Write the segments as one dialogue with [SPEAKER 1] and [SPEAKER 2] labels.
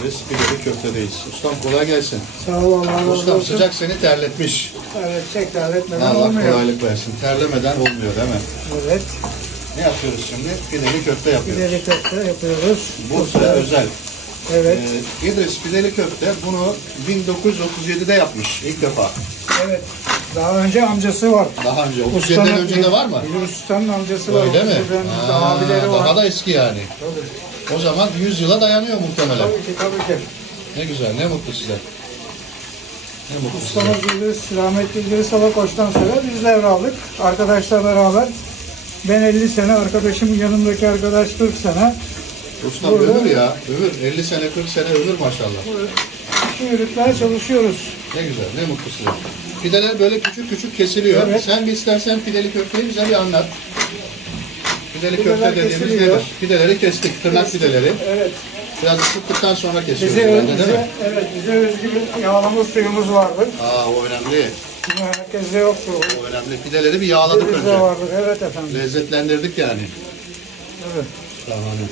[SPEAKER 1] Biz pideli köftedeyiz. Ustam kolay gelsin.
[SPEAKER 2] Sağ ol, Allah razı
[SPEAKER 1] Ustam
[SPEAKER 2] olsun.
[SPEAKER 1] sıcak seni terletmiş.
[SPEAKER 2] Evet, tekrar etmeden
[SPEAKER 1] Allah
[SPEAKER 2] olmuyor.
[SPEAKER 1] kolaylık versin. Terlemeden olmuyor değil mi?
[SPEAKER 2] Evet,
[SPEAKER 1] Ne yapıyoruz şimdi? Pideli köfte yapıyoruz.
[SPEAKER 2] pideli köfte yapıyoruz.
[SPEAKER 1] Bursa özel.
[SPEAKER 2] Evet,
[SPEAKER 1] İdris pideli köfte bunu 1937'de yapmış ilk defa.
[SPEAKER 2] evet. Daha önce amcası var.
[SPEAKER 1] Daha önce 37'den önce de var mı?
[SPEAKER 2] Yunus Usta'nın amcası var.
[SPEAKER 1] Öyle mi?
[SPEAKER 2] 37'den önce
[SPEAKER 1] Ha,
[SPEAKER 2] abileri var.
[SPEAKER 1] daha da eski yani.
[SPEAKER 2] Tabii.
[SPEAKER 1] O zaman 100 yıla dayanıyor muhtemelen.
[SPEAKER 2] Tabii ki, tabii ki.
[SPEAKER 1] Ne güzel, ne mutlu size. Ne mutlu size.
[SPEAKER 2] Ustamız İdris, rahmetli İdris Alakoç'tan sonra biz devraldık. Arkadaşla beraber. Ben 50 sene, arkadaşımın yanındaki arkadaş 40 sene.
[SPEAKER 1] Ustam
[SPEAKER 2] Burada-
[SPEAKER 1] ömür ya, ömür. 50 sene, 40 sene ömür maşallah.
[SPEAKER 2] İşi yürütmeye çalışıyoruz.
[SPEAKER 1] Ne güzel, ne mutlu size. Pideler böyle küçük küçük kesiliyor.
[SPEAKER 2] Evet.
[SPEAKER 1] Sen bir istersen pideli köfteyi bize bir anlat. Pideli
[SPEAKER 2] Pideler
[SPEAKER 1] köfte dediğimiz
[SPEAKER 2] kesiliyor.
[SPEAKER 1] nedir? Pideleri kestik, tırnak pideleri.
[SPEAKER 2] Evet.
[SPEAKER 1] Biraz ısıttıktan sonra kesiyoruz
[SPEAKER 2] Bize,
[SPEAKER 1] herhalde değil mi?
[SPEAKER 2] bize özgü bir yağlama suyumuz vardır.
[SPEAKER 1] Aa o önemli.
[SPEAKER 2] Bunu herkeste yoktur.
[SPEAKER 1] O önemli. Pideleri bir yağladık
[SPEAKER 2] Bizde
[SPEAKER 1] önce.
[SPEAKER 2] vardır. Evet efendim.
[SPEAKER 1] Lezzetlendirdik yani.
[SPEAKER 2] Evet.
[SPEAKER 1] Şahane.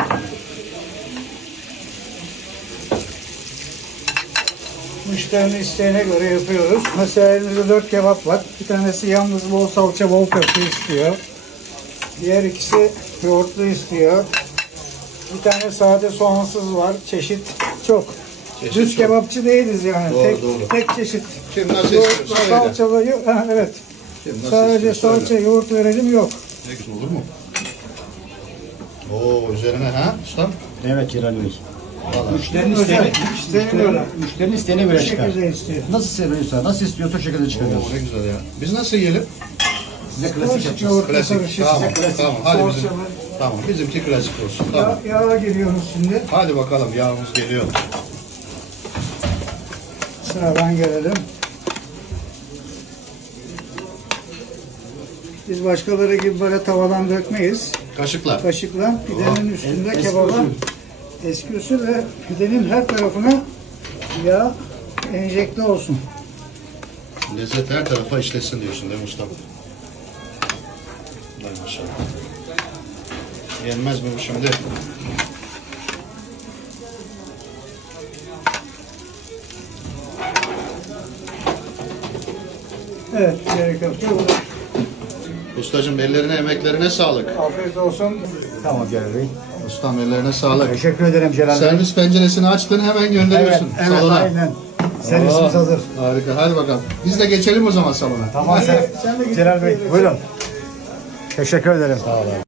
[SPEAKER 2] Müşterinin isteğine göre yapıyoruz. Mesela elimizde 4 kebap var. Bir tanesi yalnız bol salça, bol köfte istiyor. Diğer ikisi yoğurtlu istiyor. Bir tane sade soğansız var. Çeşit çok.
[SPEAKER 1] Çeşit
[SPEAKER 2] Düz
[SPEAKER 1] çok.
[SPEAKER 2] kebapçı değiliz yani.
[SPEAKER 1] Doğru,
[SPEAKER 2] tek,
[SPEAKER 1] doğru.
[SPEAKER 2] tek çeşit.
[SPEAKER 1] Kim nasıl
[SPEAKER 2] Yoğurtlu,
[SPEAKER 1] istiyorsa öyle.
[SPEAKER 2] salçalı, evet.
[SPEAKER 1] Kim nasıl
[SPEAKER 2] Sadece
[SPEAKER 1] istiyorsa
[SPEAKER 2] salça,
[SPEAKER 1] öyle.
[SPEAKER 2] yoğurt verelim yok.
[SPEAKER 1] Ne güzel olur mu? Oo üzerine ha ustam?
[SPEAKER 3] Evet Celal Bey.
[SPEAKER 1] Vallahi.
[SPEAKER 3] Müşterinin
[SPEAKER 2] Özel.
[SPEAKER 3] isteğine,
[SPEAKER 2] İsteğine göre.
[SPEAKER 3] müşterinin isteğine
[SPEAKER 2] Bu
[SPEAKER 3] göre çıkar.
[SPEAKER 2] şekilde istiyor.
[SPEAKER 3] Nasıl seviyorsa, nasıl istiyorsa o şekilde çıkarıyoruz.
[SPEAKER 1] Oo ne güzel ya. Biz nasıl yiyelim?
[SPEAKER 3] Size klasik
[SPEAKER 2] Karışık
[SPEAKER 3] yapacağız.
[SPEAKER 2] yoğurtlu
[SPEAKER 1] Klasik.
[SPEAKER 2] karışık.
[SPEAKER 1] Tamam,
[SPEAKER 3] klasik.
[SPEAKER 1] tamam. Hadi bizim.
[SPEAKER 2] Salçalı.
[SPEAKER 1] Tamam, bizimki klasik olsun. Tamam.
[SPEAKER 2] Yağa giriyoruz şimdi.
[SPEAKER 1] Hadi bakalım yağımız geliyor.
[SPEAKER 2] Sıradan gelelim. Biz başkaları gibi böyle tavadan dökmeyiz.
[SPEAKER 1] Kaşıkla.
[SPEAKER 2] Kaşıkla pidenin üstünde
[SPEAKER 3] eski
[SPEAKER 2] kebaba
[SPEAKER 3] usul.
[SPEAKER 2] eski usul ve pidenin her tarafına yağ enjekte olsun.
[SPEAKER 1] Lezzet her tarafa işlesin diyorsun değil mi ustam? Vay maşallah. Yenmez mi bu şimdi?
[SPEAKER 2] Evet, diğer köfte bu.
[SPEAKER 1] Ustacığım ellerine emeklerine sağlık.
[SPEAKER 2] Afiyet olsun.
[SPEAKER 3] Tamam Celal Bey.
[SPEAKER 1] Ustam ellerine sağlık.
[SPEAKER 3] Teşekkür ederim Celal Bey.
[SPEAKER 1] Servis penceresini açtın hemen
[SPEAKER 3] Evet,
[SPEAKER 1] gönderiyorsun
[SPEAKER 3] evet
[SPEAKER 1] salona.
[SPEAKER 3] aynen. Servisimiz
[SPEAKER 1] Oo,
[SPEAKER 3] hazır.
[SPEAKER 1] Harika. Hadi bakalım. Biz de geçelim o zaman salona.
[SPEAKER 3] Tamam
[SPEAKER 2] Sen de git
[SPEAKER 3] Celal Bey
[SPEAKER 2] Türkiye'ye
[SPEAKER 3] buyurun. Teşekkür ederim.
[SPEAKER 1] Sağ ol abi.